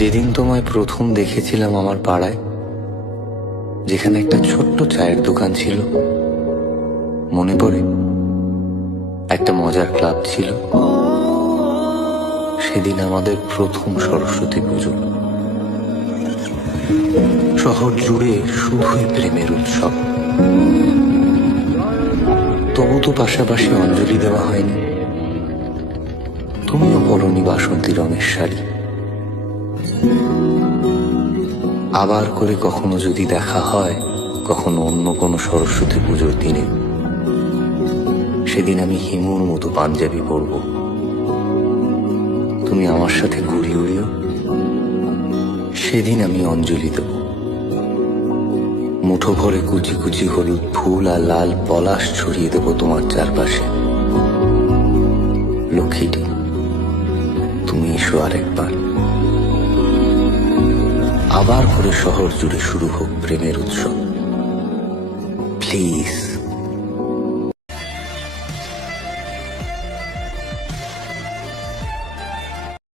যেদিন তোমায় প্রথম দেখেছিলাম আমার পাড়ায়, যেখানে একটা ছোট্ট চায়ের দোকান ছিল, মনে পড়ে? একটা মজার ক্লাব ছিল। সেদিন আমাদের প্রথম সরস্বতী পুজো। শহর জুড়ে শুধুই প্রেমের উৎসব। তবু তো পাশাপাশি অঞ্জলি দেওয়া হয়নি। তুমিও পরনি বাসন্তী রঙের শাড়ি। আবার করে কখনো যদি দেখা হয়, কখনো অন্য কোনো সরস্বতী পুজোর দিনে, সেদিন আমি হিমুর মতো পাঞ্জাবি পরব। তুমি আমার সাথে ঘুরি উড়িও। সেদিন আমি অঞ্জলি দেব। মুঠো ভরে কুচি কুচি হলুদ ফুল আর লাল পলাশ ছড়িয়ে দেব তোমার চারপাশে। লক্ষ্মীটি, তুমি এসো আরেকবার। আবার করে শহর জুড়ে শুরু হোক প্রেমের উৎসব। প্লিজ।